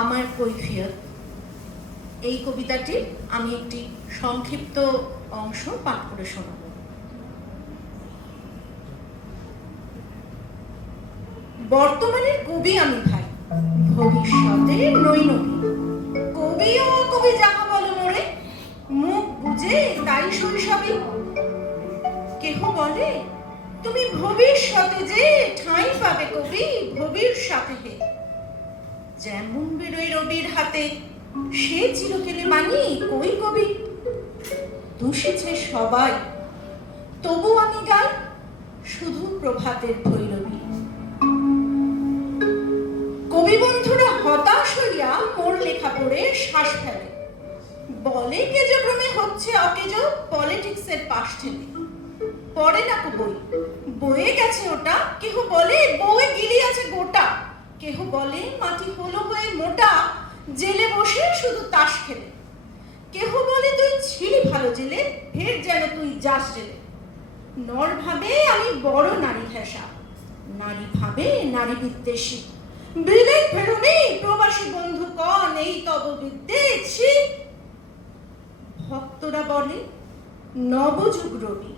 আমার কৈফিয়ত। এই কবিতাটির আমি একটি সংক্ষিপ্ত অংশ পাঠ করে শোনাব। বর্তমানের কবি আমি ভাই, ভবিষ্যতে নই নবী কবি ও কবি যাহা বলো মোরে, মুখ বুঝে তাই শৈশবে। কেহ বলে, তুমি ভবিষ্যতে যে ঠাঁই পাবে কবি ভবির সাথে হে। যেমন বেরোয় রবির হাতে, সে চিরকেলে মানি কই কবি? দূষেছে সবাই। তবু আমি গাই শুধু প্রভাতের ভৈরবী। কবি বন্ধুরা হতাশ হইয়া মোর লেখা পড়ে শ্বাস ফেলে। বলে কেজক্রমে হচ্ছে অকেজ পলিটিক্সের পাশ ঠেলে। পড়ে না বই বয়ে গেছে ওটা, কেহ বলে বই গিলি আছে গোটা। কেহ বলে, মাটি হলো হয়ে মোটা, জেলে বসে শুধু তাস খেলে। কেহ বলে, তুই ছিলি ভালো জেলে, ফের যেন তুই যাস জেলে। নর ভাবে আমি বড় নারী ঘেঁষা নারী ভাবে নারী বিদ্বেষী। বিলেত ফেরুনি প্রবাসী বন্ধু কন, এই তব বিদ্বেষী। ভক্তরা বলে, নবযুগ রবি।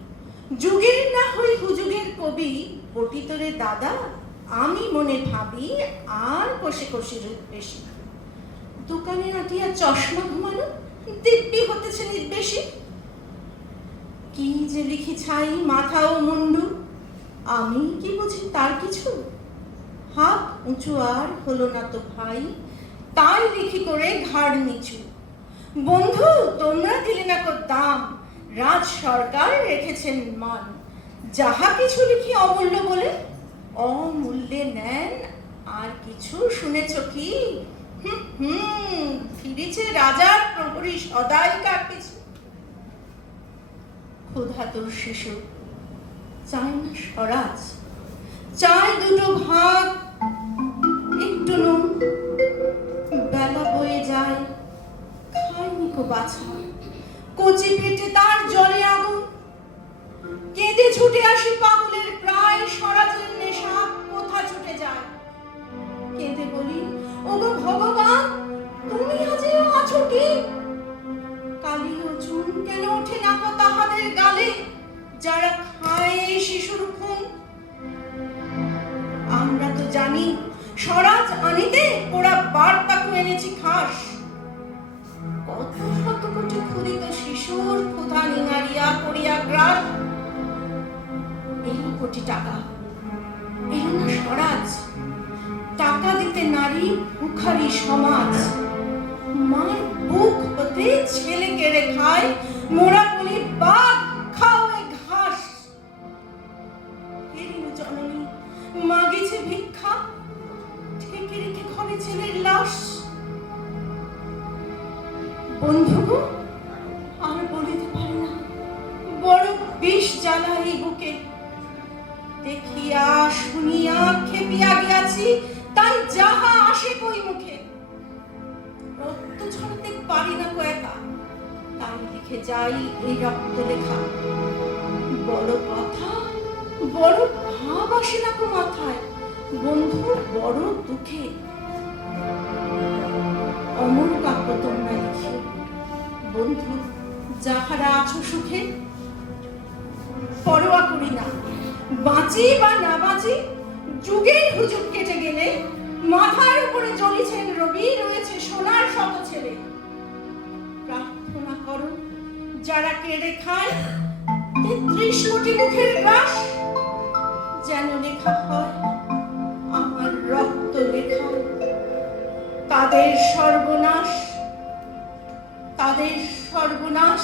যুগের না হই হুজুগের কবি, পটিতরে দাদা আমি মনে ভাবি আর কষে কষে বেশি। দোকানে আটিয়া চশমা ঘুমানো দিব্যি হতেছে নির্বেশী কি যে লিখি ছাই, মাথা ও মুন্ডু, আমি কি বুঝি তার কিছু? হাত উঁচু আর হলো না তো ভাই, তাই লিখি করে ঘাড় নিচু। বন্ধু, তোমরা দিলে না দাম, রাজ সরকার রেখেছেন মান। যাহা কিছু লিখি অমূল্য বলে অমূল্যে নেন আর কিছু শুনেছ কি? হুম ফিরেছে রাজার প্রহরী সদাই কার কিছু ক্ষুধাতুর শিশু চায় না স্বরাজ চায় দুটো ভাত স্বরাজ আনিতে ওরা বার্তাকু এনেছি খাস। শিশুর ক্ষুধা নিঙারিয়া করিয়া গ্রাস। এলো কোটি টাকা এলো স্বরাজ। টাকা দিতে নারী ভুখারি সমাজ। মার বুক হতে ছেলে কেড়ে খায় মোরা বলি বাঘ খাও ঘাস। এরিল জননী, মাগেছে ভিক্ষা ঠেকে রেখে ঘরে ছেলের লাশ। বন্ধু গো, আর বলিতে পারি না, বড় বিষ জ্বালা এই বুকে। দেখিয়া শুনিয়া খেপিয়া গিয়াছি, তাই যাহা আসে কই মুখে। রক্ত ছড়াতে পারি না কয়েকা তাই লিখে যাই এই রক্ত লেখা। বড় কথা, বড় ভাব আসে না কো মাথায়, বন্ধুর বড় দুঃখে। অমর কাব্য তোমরা লিখিও বন্ধু, যাহারা আছো সুখে, পরোয়া করি না। বাঁচি বা না বাঁচি, যুগের হুজুগ কেটে গেলে মাথার উপরে জ্বলিছেন রবি, রয়েছে সোনার শত ছেলে। প্রার্থনা করো যারা কেড়ে খায়, তেত্রিশ কোটি মুখের গ্রাস যেন লেখা হয়, আমার রক্ত লেখা। তাদের সর্বনাশ তাদের সর্বনাশ।